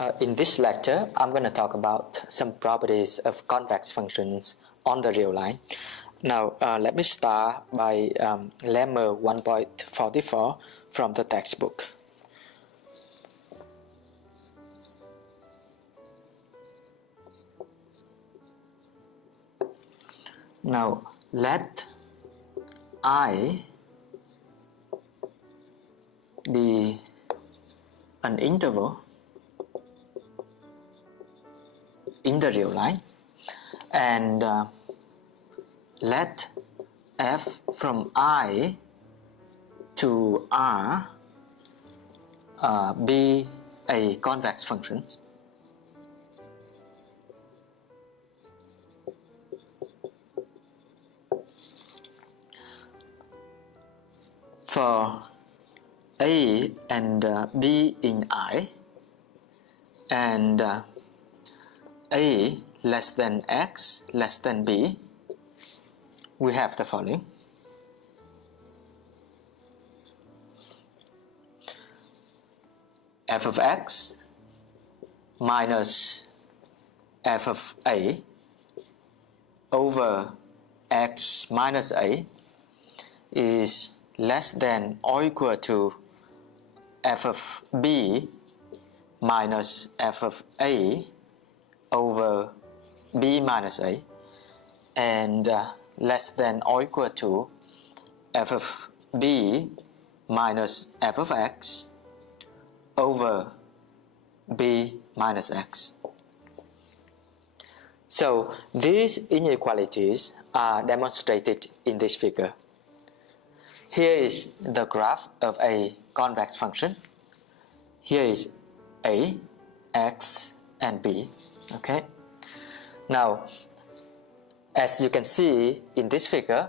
In this lecture, I'm going to talk about some properties of convex functions on the real line. Now, let me start by lemma 1.44 from the textbook. Now, let I be an interval in the real line, and let f from I to R be a convex function. For A and B in I, and A less than X less than B, we have the following. F of X minus F of A over X minus A is less than or equal to F of B minus F of A over B minus A, and less than or equal to F of B minus F of X over B minus X. So these inequalities are demonstrated in this figure. Here is the graph of a convex function. Here is A, X, and B. Okay. Now, as you can see in this figure,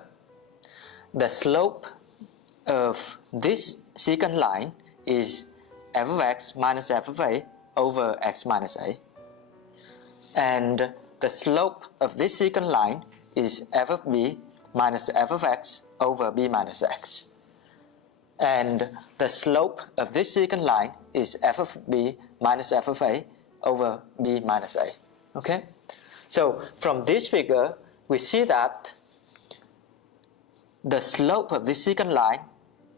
the slope of this secant line is f of x minus f of a over x minus a, and the slope of this secant line is f of b minus f of x over b minus x, and the slope of this secant line is f of b minus f of a over b minus a. Okay, so from this figure we see that the slope of this secant line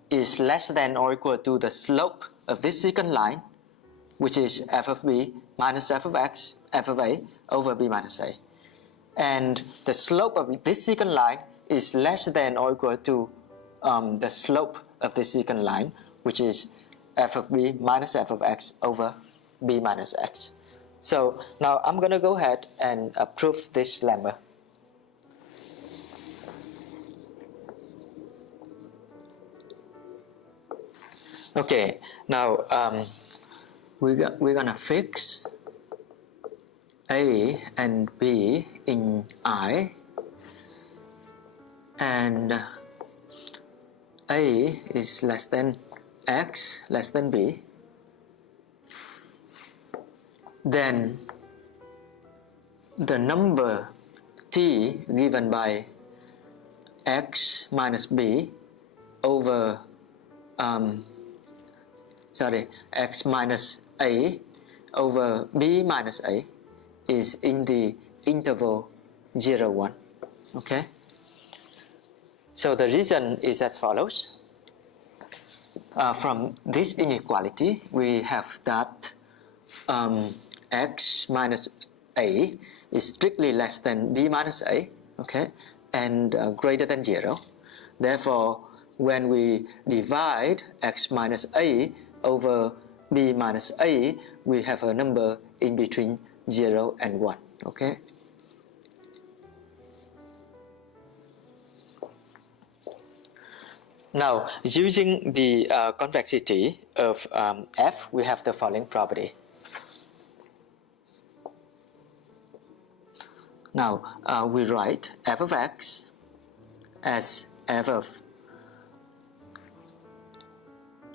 is less than or equal to the slope of this secant line, which is f of b minus f of x f of a over b minus a, and the slope of this secant line is less than or equal to the slope of this secant line, which is f of b minus f of x over b minus x. So now I'm going to go ahead and prove this lemma. Okay, now we're going to fix A and B in I, and A is less than X less than B. Then the number t given by x minus b over x minus a over b minus a is in the interval 0, 1. Okay, so the reason is as follows. From this inequality we have that x minus a is strictly less than b minus a, okay, and greater than 0. Therefore, when we divide x minus a over b minus a, we have a number in between 0 and 1. Okay. Now, using the convexity of f, we have the following property. Now, we write f of x as f of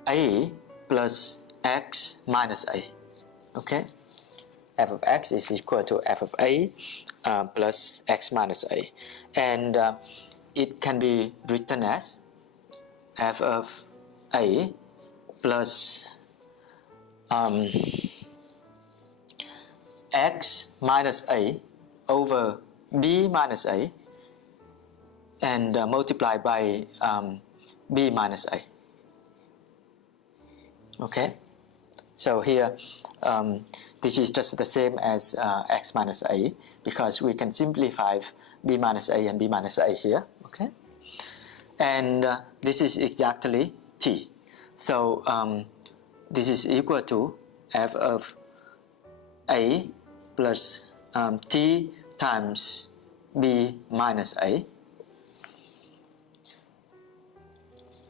a plus x minus a. Okay, f of x is equal to f of a plus x minus a, and it can be written as f of a plus x minus a over b minus a and multiply by b minus a. Okay, so here this is just the same as x minus a, because we can simplify b minus a and b minus a here. Okay, and this is exactly t. So this is equal to f of a plus t times b minus a,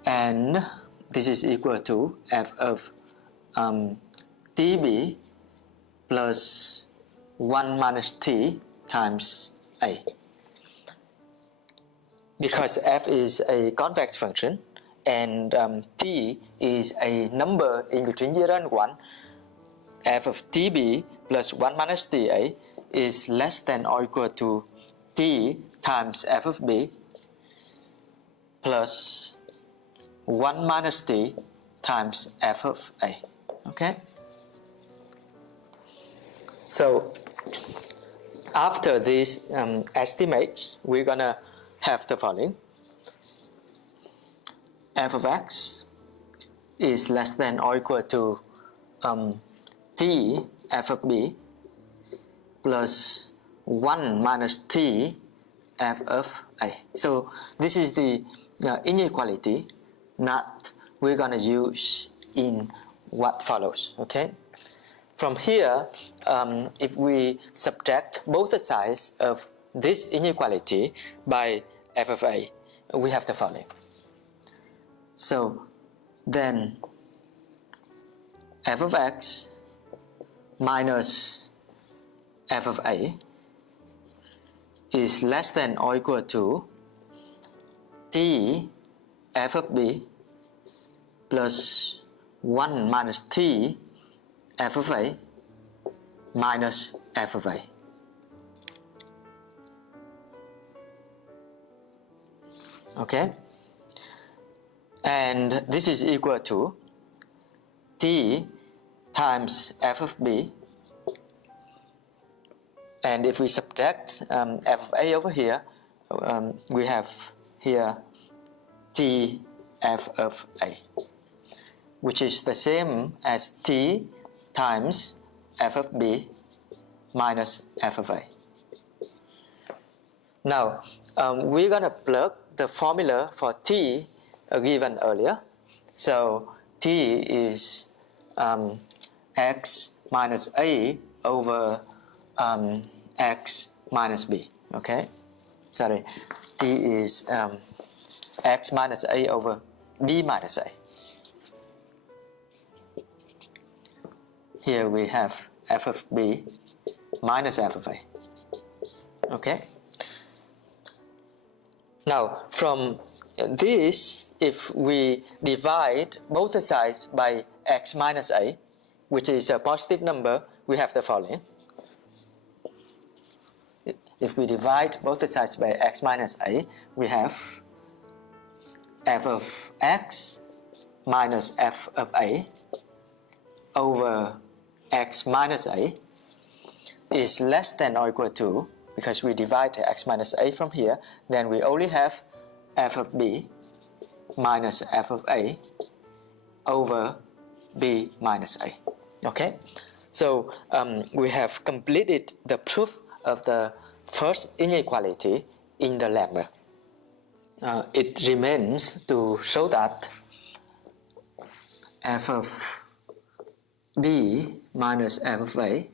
and this is equal to f of tb plus 1 minus t times a. Because f is a convex function and t is a number in between 0 and 1, f of tb plus 1 minus ta is less than or equal to t times f of b plus 1 minus t times f of a. Okay, so after these estimates, we're gonna have the following: f of x is less than or equal to t f of b plus 1 minus t f of a. So this is the inequality that we're going to use in what follows. Okay, from here, if we subtract both the sides of this inequality by f of a, we have the following. So then f of x minus f of a is less than or equal to t f of b plus 1 minus t f of a minus f of a. Okay, and this is equal to t times f of b, and if we subtract f of a over here, we have here t f of a, which is the same as t times f of b minus f of a. Now we're gonna plug the formula for t given earlier. So t is x minus a over x minus b. Okay, sorry, t is x minus a over b minus a. Here we have f of b minus f of a. Okay, now from this, if we divide both the sides by x minus a, which is a positive number, we have the following. If we divide both the sides by x minus a, we have f of x minus f of a over x minus a is less than or equal to, because we divide x minus a from here, then we only have f of b minus f of a over b minus a. Okay, so we have completed the proof of the first inequality in the lemma. It remains to show that f of b minus f of a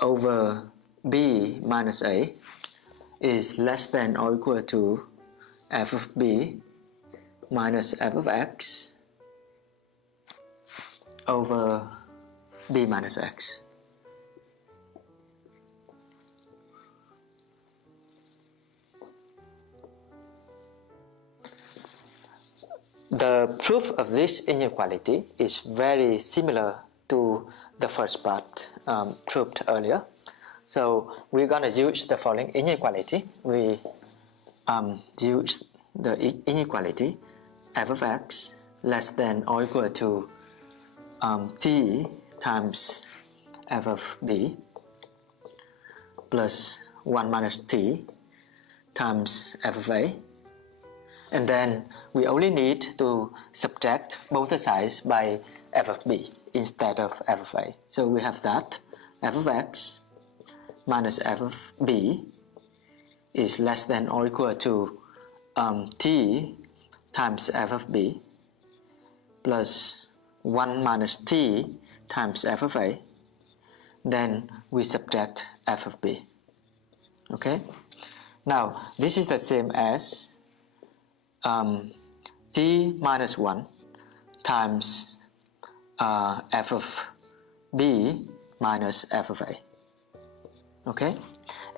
over b minus a is less than or equal to f of b minus f of x over b minus x. The proof of this inequality is very similar to the first part proved earlier. So we're going to use the following inequality. We use the inequality f of x less than or equal to t times f of b plus 1 minus t times f of a, and then we only need to subtract both the sides by f of b instead of f of a. So we have that f of x minus f of b is less than or equal to t times f of b plus 1 minus t times f of a. Then we subtract f of b. Okay, now this is the same as t minus 1 times f of b minus f of a. Okay,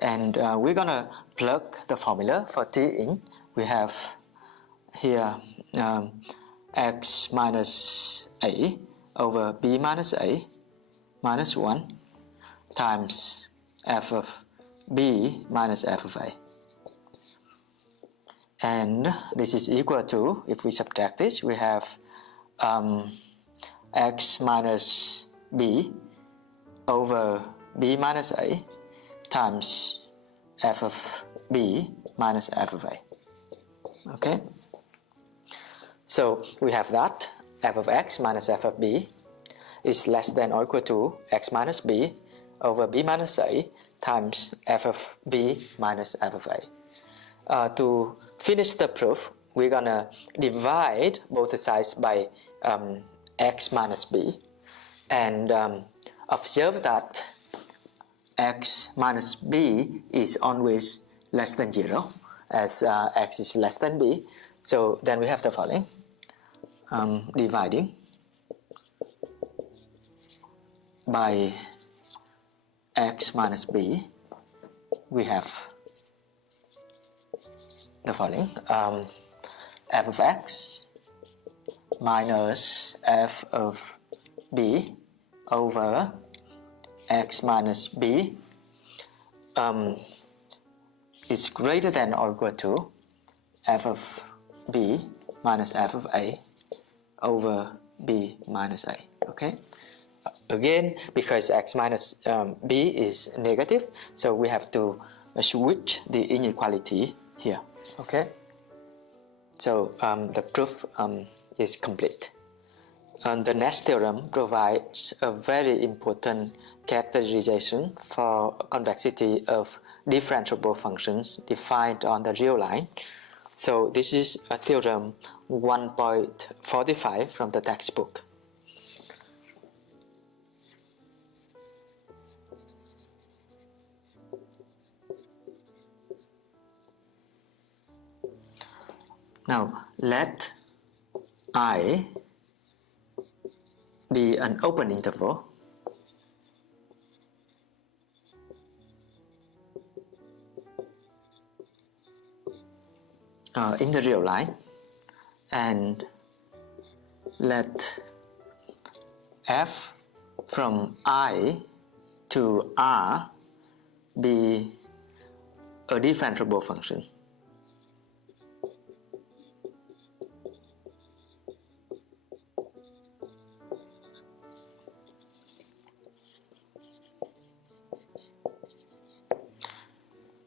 and we're gonna plug the formula for t in. We have here x minus a over b minus a minus 1 times f of b minus f of a, and this is equal to, if we subtract this, we have x minus b over b minus a times f of b minus f of a. Okay, so we have that f of x minus f of b is less than or equal to x minus b over b minus a times f of b minus f of a. To finish the proof, we're gonna divide both sides by x minus b, and observe that x minus b is always less than 0, as x is less than b. So then we have the following, dividing by x minus b, we have the following, f of x minus f of b over x minus b is greater than or equal to f of b minus f of a over b minus a. Okay, again, because x minus b is negative, so we have to switch the inequality here. Okay, so the proof is complete. And the next theorem provides a very important characterization for convexity of differentiable functions defined on the real line. So this is a theorem 1.45 from the textbook. Now let I be an open interval in the real line, and let f from I to R be a differentiable function.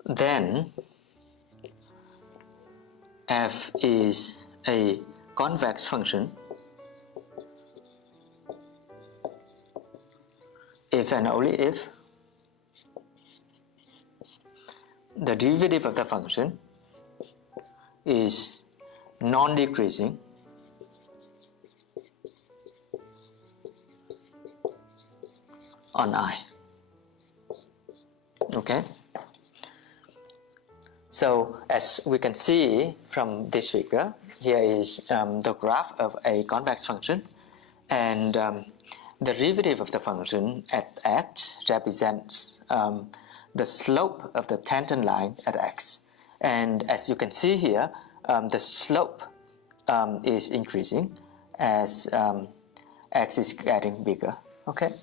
Then f is a convex function if and only if the derivative of the function is non-decreasing on I. Okay, so as we can see from this figure, here is the graph of a convex function, and the derivative of the function at x represents the slope of the tangent line at x, and as you can see here, the slope is increasing as x is getting bigger. Okay,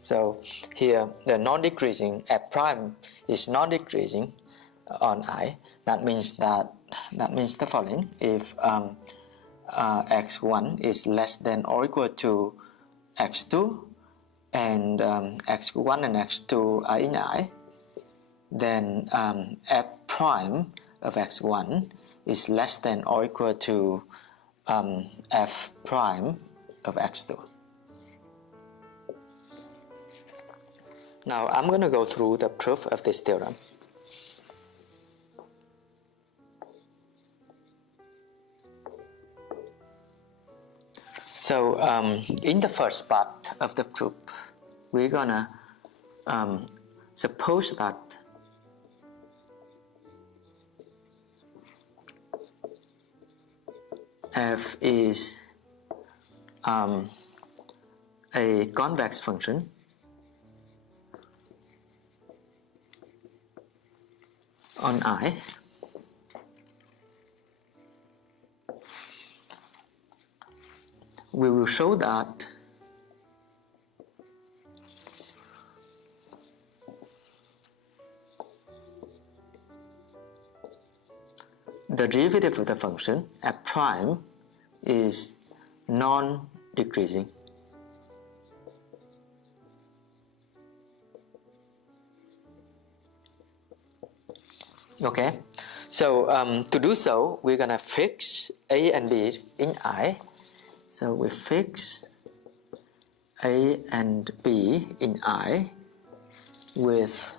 so here the non-decreasing f prime is non-decreasing on I. That means the following: if x1 is less than or equal to x2, and x1 and x2 are in I, then f prime of x1 is less than or equal to f prime of x2. Now I'm going to go through the proof of this theorem. So in the first part of the proof, we're gonna suppose that f is a convex function on I. We will show that the derivative of the function f prime is non-decreasing. Okay, so to do so, we're gonna fix a and b in I. So we fix a and b in I with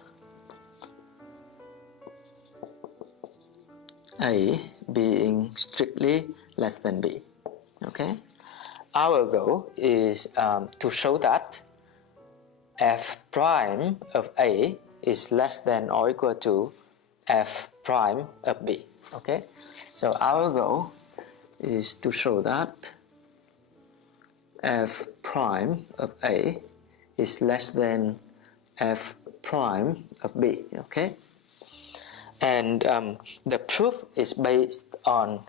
a being strictly less than b. Okay, our goal is to show that f prime of a is less than or equal to f prime of b. Okay, so our goal is to show that f prime of a is less than f prime of b. Okay, and the proof is based on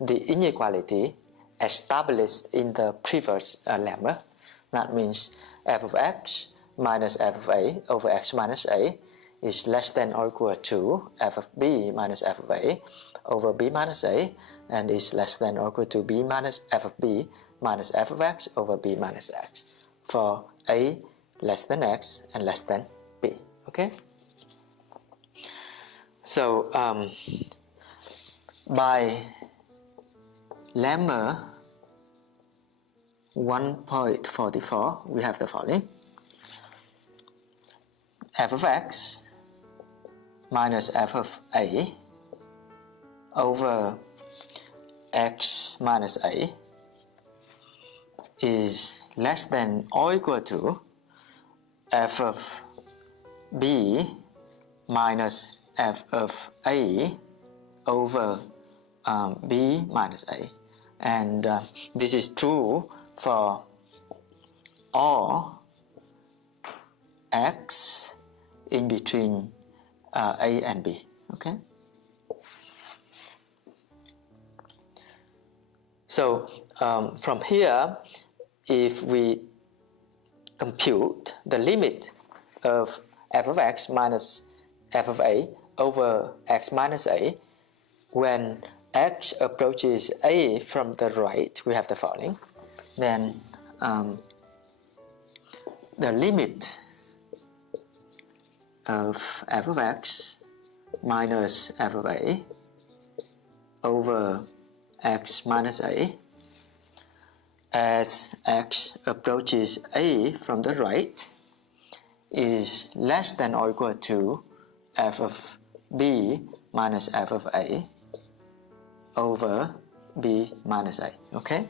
the inequality established in the previous lemma. That means f of x minus f of a over x minus a is less than or equal to f of b minus f of a over b minus a, and is less than or equal to b minus f of b minus f of x over b minus x for a less than x and less than b. Okay, so by lemma 1.44 we have the following: f of x minus f of a over x minus a is less than or equal to f of b minus f of a over b minus a, and this is true for all x in between a and b. Okay, so from here, if we compute the limit of f of x minus f of a over x minus a, when x approaches a from the right, we have the following. Then the limit of f of x minus f of a over x minus a as x approaches a from the right is less than or equal to f of b minus f of a over b minus a. Okay,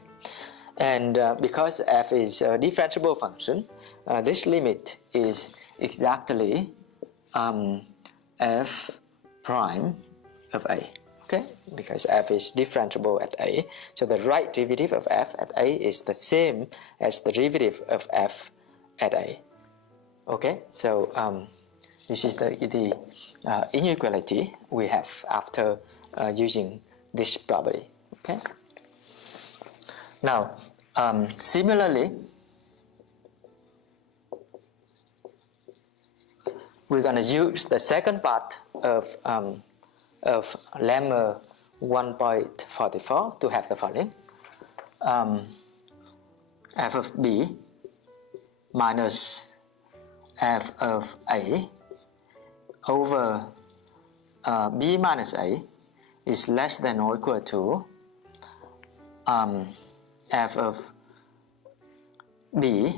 and because f is a differentiable function, this limit is exactly f prime of a. Okay, because f is differentiable at a, so the right derivative of f at a is the same as the derivative of f at a. Okay, so this is the inequality we have after using this property. Okay, now similarly, we're going to use the second part of lemma 1.44 to have the following: f of b minus f of a over b minus a is less than or equal to f of b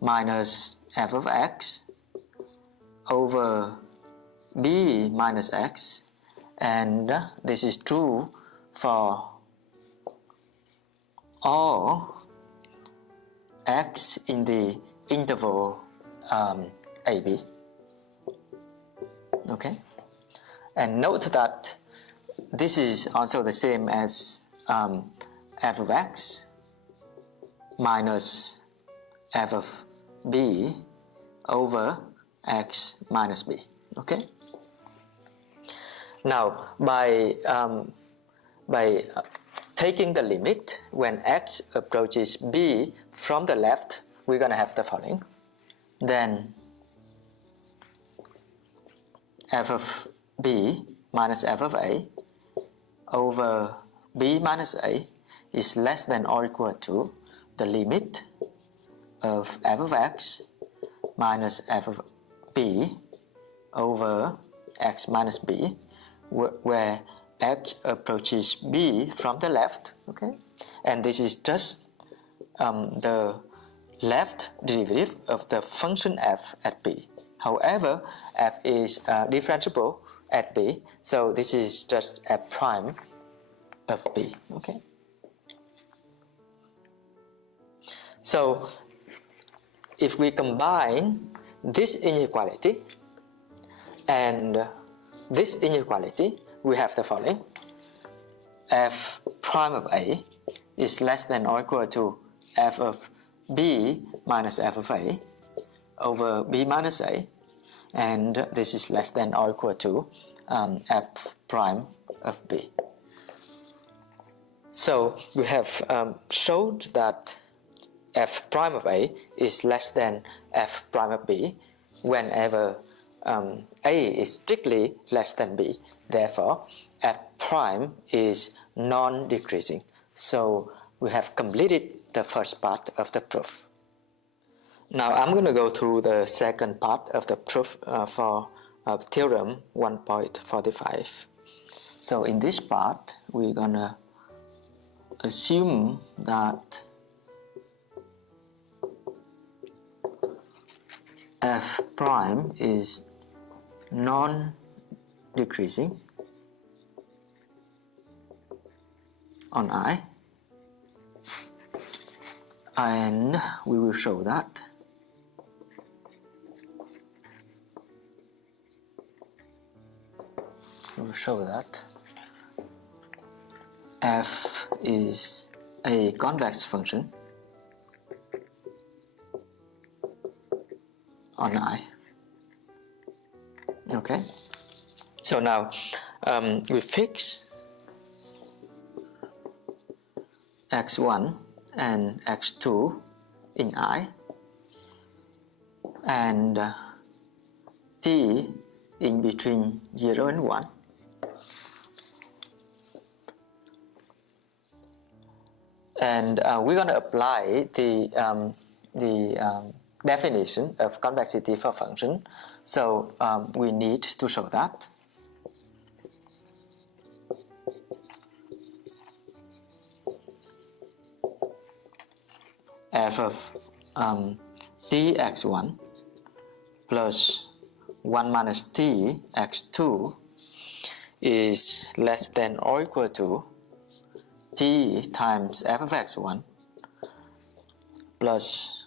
minus f of x over b minus x, and this is true for all x in the interval AB. Okay, and note that this is also the same as f of x minus f of b over x minus b. Okay. Now by taking the limit when x approaches b from the left, we're going to have the following. Then f of b minus f of a over b minus a is less than or equal to the limit of f of x minus f of b over x minus b, where x approaches b from the left. Okay, and this is just the left derivative of the function f at b. However, f is differentiable at b, so this is just f prime of b. Okay, so if we combine this inequality and this inequality, we have the following. F prime of a is less than or equal to f of b minus f of a over b minus a, and this is less than or equal to f prime of b. So we have showed that f prime of a is less than f prime of b whenever a is strictly less than b. Therefore, f prime is non-decreasing. So we have completed the first part of the proof. Now I'm going to go through the second part of the proof for theorem 1.45. So in this part, we're going to assume that f prime is non-decreasing on I, and we will show that f is a convex function on I. Okay, so now we fix x1 and x2 in I, and t in between 0 and 1. And we're going to apply the definition of convexity for function. So we need to show that f of tx1 plus 1 minus tx2 is less than or equal to t times f of x1 plus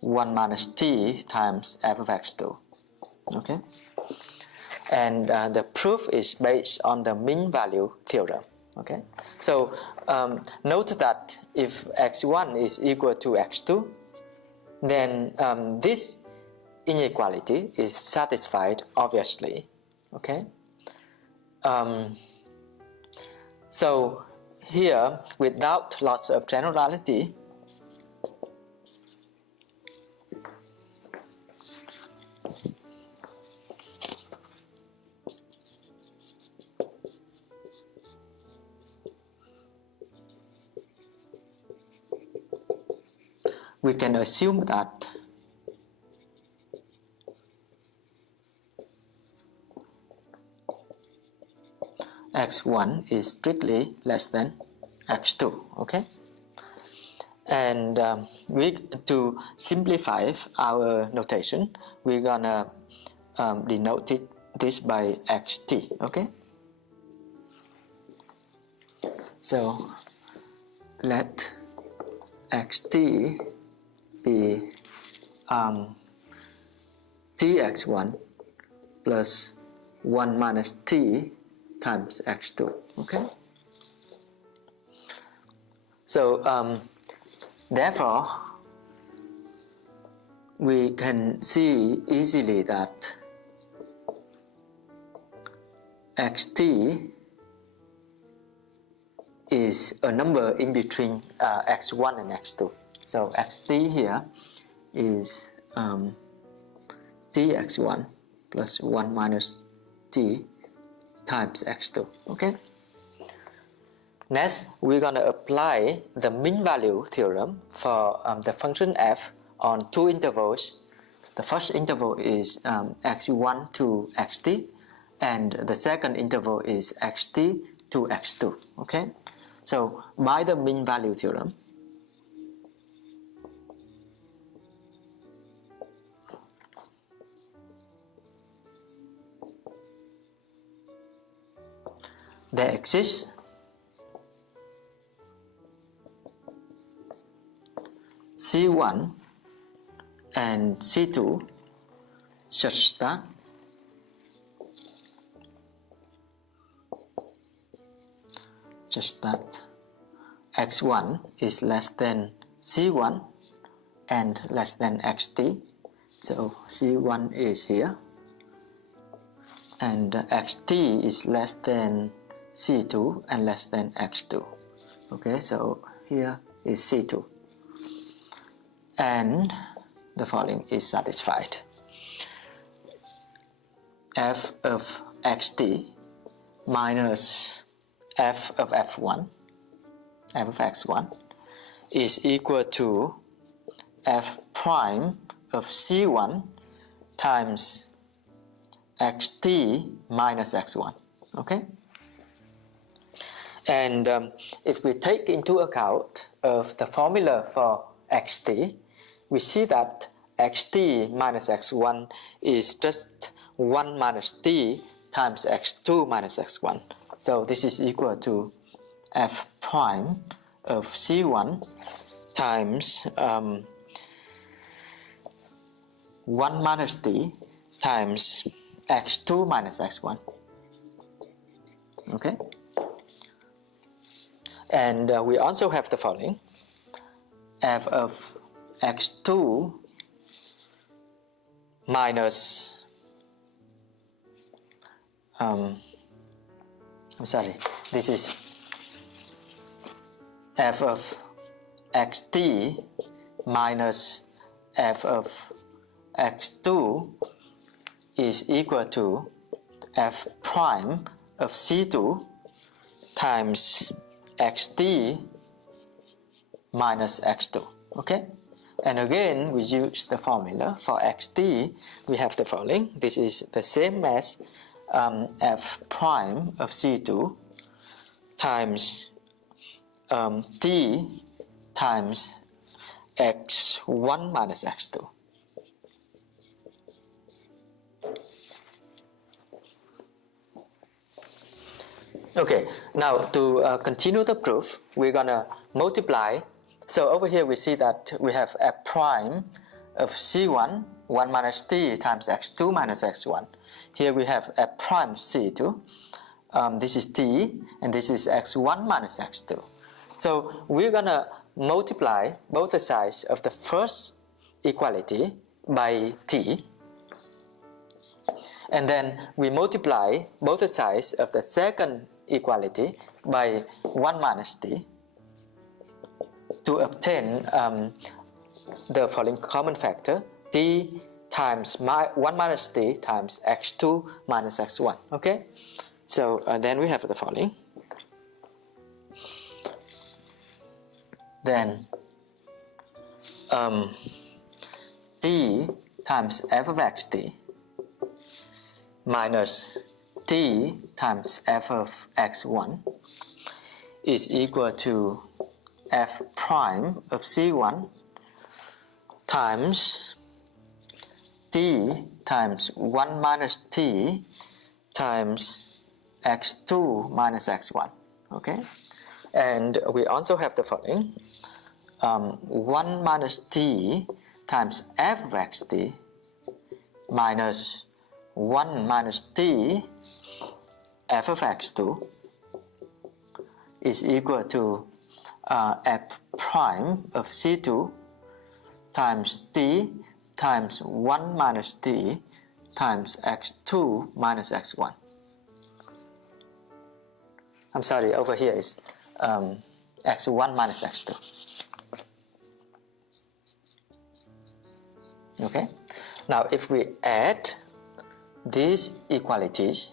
1 minus t times f of x2. Okay, and the proof is based on the mean value theorem. Okay, so note that if x1 is equal to x2, then this inequality is satisfied, obviously. Okay, so here, without loss of generality, we can assume that x1 is strictly less than x2. Okay, and to simplify our notation, we're gonna denote this by xt. Okay, so let xt be tx1 plus 1 minus t times x2. Okay, so therefore we can see easily that xt is a number in between x1 and x2. So xt here is tx1 plus 1 minus t times x2. Okay. Next, we're gonna apply the mean value theorem for the function f on two intervals. The first interval is x1 to xt, and the second interval is xt to x2. Okay. So by the mean value theorem, there exists C1 and C2 such that x1 is less than C1 and less than xt. So C1 is here, and xt is less than C2 and less than x2. Okay, so here is C2, and the following is satisfied. F of xt minus f of f1, f of x1, is equal to f prime of c1 times xt minus x1. Okay, and if we take into account of the formula for xt, we see that xt minus x1 is just 1 minus t times x2 minus x1. So this is equal to f prime of c1 times 1 minus t times x2 minus x1. Okay, and we also have the following: f of x2 minus this is f of xt minus f of x2 is equal to f prime of c2 times xt minus x2. Okay, and again we use the formula for xt. We have the following: this is the same as f prime of c2 times t times x1 minus x2. Okay, now to continue the proof, we're gonna multiply. So over here we see that we have f prime of c1, 1 minus t times x2 minus x1. Here we have f prime c2. This is t, and this is x1 minus x2. So we're gonna multiply both the sides of the first equality by t, and then we multiply both the sides of the second equality by 1 minus t to obtain the following common factor: t times 1 minus t times x2 minus x1. Okay, so then we have the following. Then t times f of xt minus t times f of x1 is equal to f prime of c1 times t times 1 minus t times x2 minus x1. Okay, and we also have the following: 1 minus t times f of xt minus 1 minus t f of x2 is equal to f prime of c2 times t times 1 minus t times x2 minus x1. I'm sorry, over here is x1 minus x2. Okay, now if we add these equalities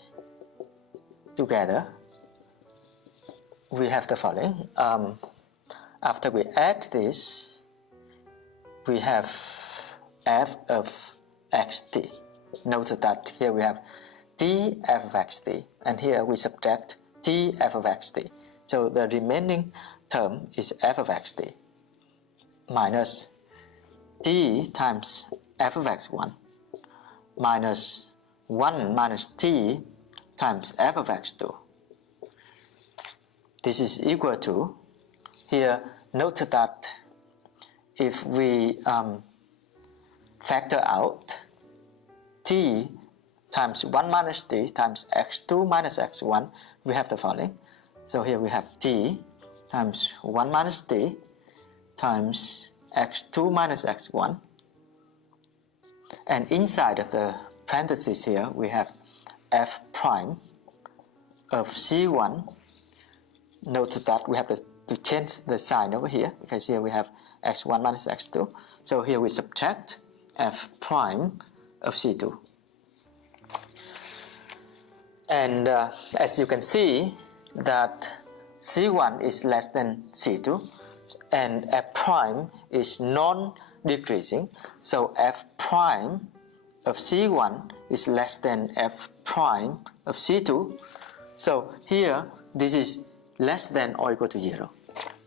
together, we have the following. After we add this, we have f of xt. Note that here we have t f of xt, and here we subtract t f of xt. So the remaining term is f of xt minus t times f of x1 minus 1 minus t times f of x2. This is equal to, here note that if we factor out t times 1 minus t times x2 minus x1, we have the following. So here we have t times 1 minus t times x2 minus x1, and inside of the parentheses here we have f prime of c1. Note that we have to change the sign over here, because here we have x1 minus x2. So here we subtract f prime of c2. And as you can see that c1 is less than c2 and f prime is non-decreasing, so f prime of c1 is less than f prime of c2. So here this is less than or equal to 0.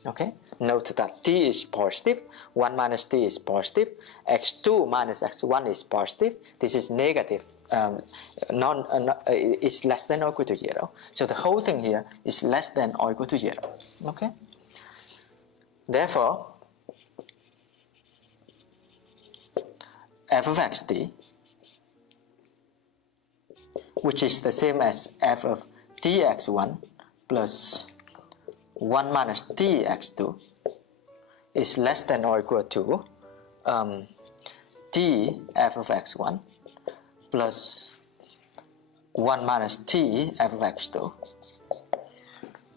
Okay, note that t is positive, 1 minus t is positive, x2 minus x1 is positive, this is negative, is less than or equal to 0. So the whole thing here is less than or equal to 0. Okay, therefore f of xt, which is the same as f of tx1 plus 1 minus tx2, is less than or equal to t f of x1 plus 1 minus t f of x2,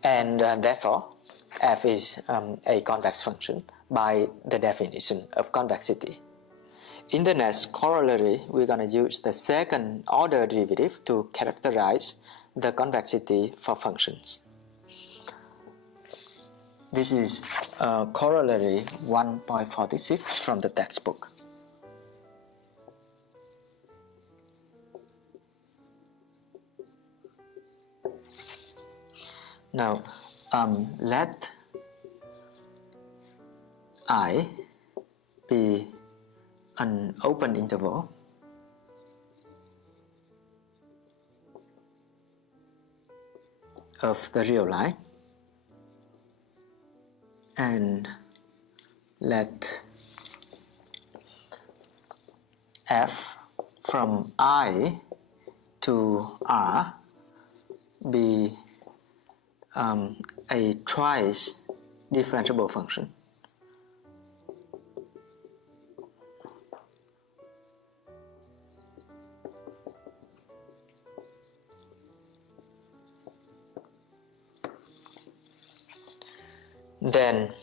and therefore f is a convex function by the definition of convexity. In the next corollary, we're going to use the second order derivative to characterize the convexity for functions. This is corollary 1.46 from the textbook. Now, let I be an open interval of the real line, and let f from I to R be a twice differentiable function. Then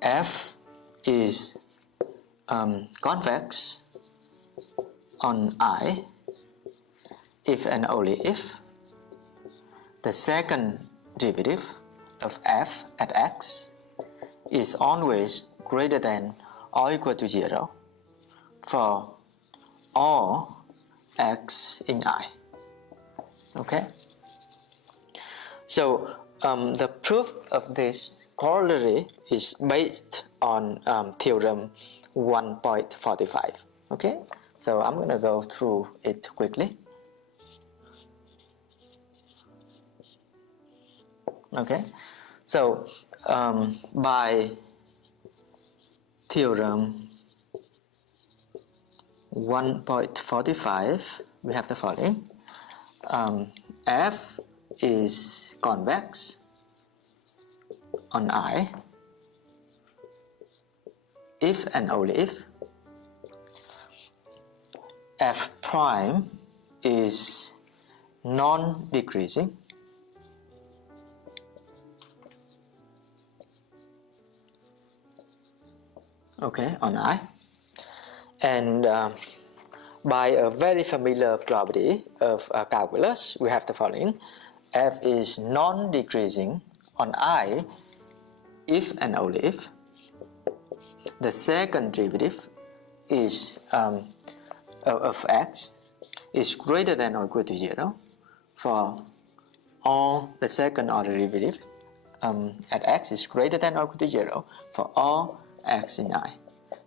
f is convex on I if and only if the second derivative of f at x is always greater than all equal to 0 for all x in I. Okay, so the proof of this corollary is based on theorem 1.45. Okay, so I'm going to go through it quickly. Okay, so by theorem 1.45 we have the following. F is convex on I if and only if f prime is non-decreasing on I, and by a very familiar property of calculus we have the following. F is non-decreasing on I if and only if the second derivative is of x is greater than or equal to 0 for all the second order derivative at x is greater than or equal to 0 for all x in I.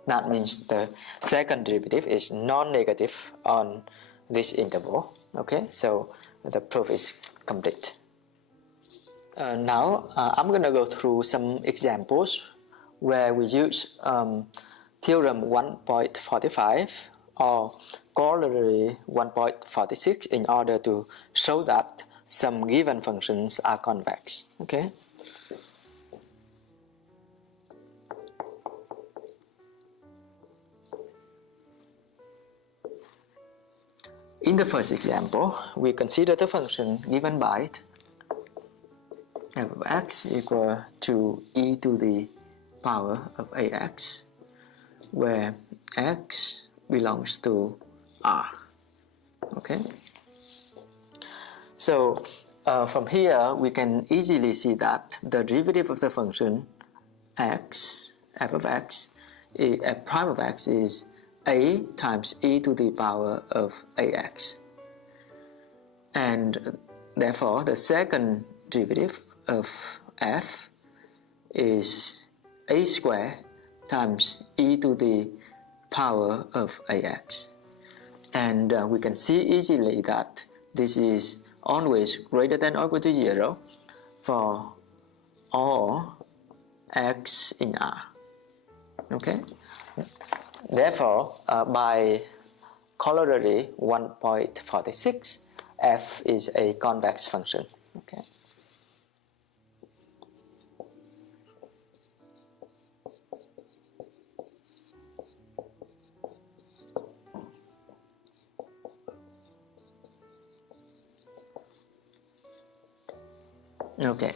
That means the second derivative is non-negative on this interval. Okay, so the proof is complete. Now I'm going to go through some examples where we use theorem 1.45 or corollary 1.46 in order to show that some given functions are convex. Okay. In the first example, we consider the function given by it, f of x equal to e to the power of ax, where x belongs to R. Okay. So from here we can easily see that the derivative of the function x, f of x, f prime of x is a times e to the power of ax, and therefore the second derivative of f is a squared times e to the power of ax, and we can see easily that this is always greater than or equal to 0 for all x in R. Okay. Therefore, by corollary 1.46, f is a convex function. Okay. Okay.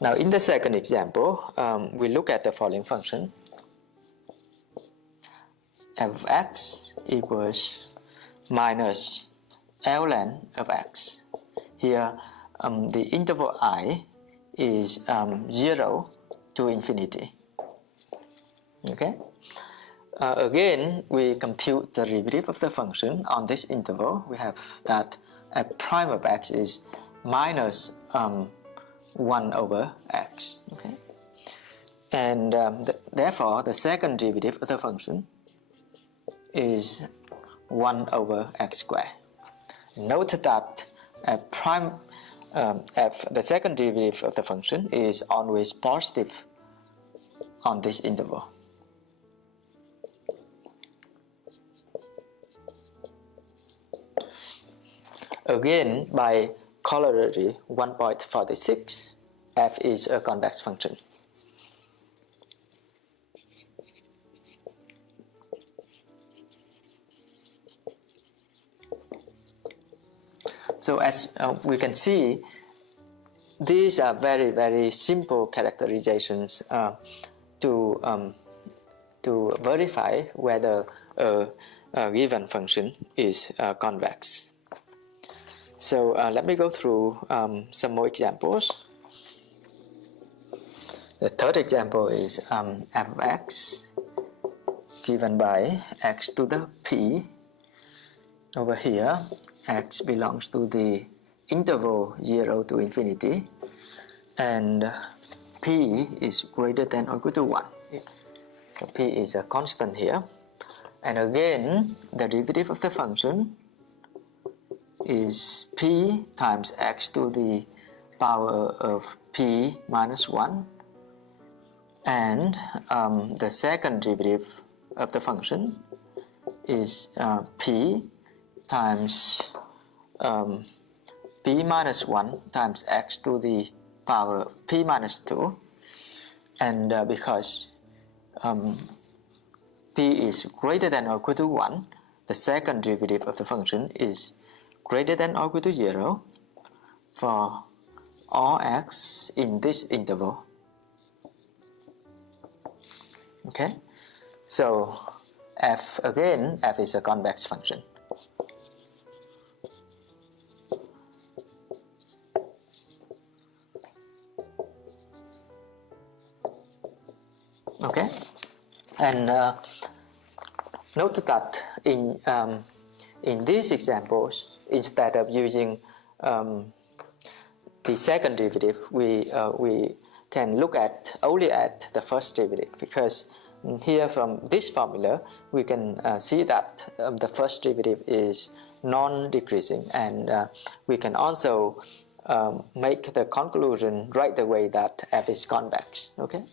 Now, in the second example, we look at the following function. F of x equals minus ln of x. Here, the interval I is 0 to infinity. Okay. Again, we compute the derivative of the function on this interval. We have that f prime of x is minus 1 over x. Okay. And therefore, the second derivative of the function is 1 over x squared. Note that the second derivative of the function is always positive on this interval. Again, by corollary 1.46, f is a convex function. So as we can see, these are very, very simple characterizations to verify whether a given function is convex. So let me go through some more examples. The third example is f of x given by x to the p. Over here, x belongs to the interval 0 to infinity, and p is greater than or equal to 1. So p is a constant here. And again, the derivative of the function is p times x to the power of p minus 1. And the second derivative of the function is p times p minus 1 times x to the power p minus 2. And because p is greater than or equal to 1, the second derivative of the function is greater than or equal to 0 for all x in this interval. Okay, so f is a convex function. Okay, and note that in these examples, instead of using the second derivative, we can look at only at the first derivative, because here from this formula we can see that the first derivative is non-decreasing, and we can also make the conclusion right away that f is convex. Okay.